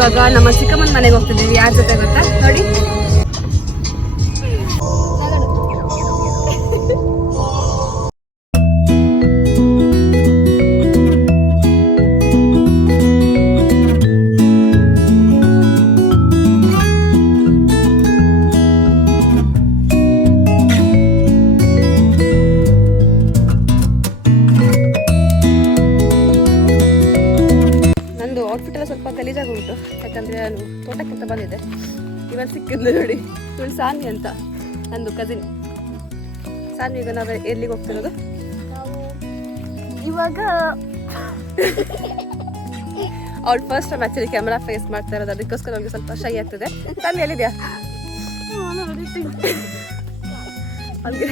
ಇವಾಗ ನಮ್ಮ ಚಿಕ್ಕಮ್ಮನ ಮನೆಗೆ ಹೋಗ್ತಿದ್ದೀವಿ. ಯಾರ ಜೊತೆ ಗೊತ್ತಾ ನೋಡಿ, ಔಟ್ಫಿಟ್ ಎಲ್ಲ ಸ್ವಲ್ಪ ಗಲೀಜಾಗಿ ಉಂಟು. ಯಾಕಂದರೆ ನಾನು ತೋಟಕ್ಕಿಂತ ಬಂದಿದ್ದೆ. ಇವನ್ ಸಿಕ್ಕಿದ್ಲು ನೋಡಿ, ಇವಳು ಸಾನ್ವಿ ಅಂತ, ನಂದು ಕಸಿನ್ ಸಾನ್ವಿ. ಈಗ ನಾವು ಎಲ್ಲಿಗೆ ಹೋಗ್ತಿರೋದು ಇವಾಗ? ಅವಳು first time actually camera face ಮಾಡ್ತಾ ಇರೋದು, ಅದಕ್ಕೋಸ್ಕರ ಅವ್ರಿಗೆ ಸ್ವಲ್ಪ ಶೈ ಆಗ್ತದೆ. ಸಾನ್ವಿ ಎಲ್ಲಿದೆಯಾ? ಅವ್ರಿಗೆ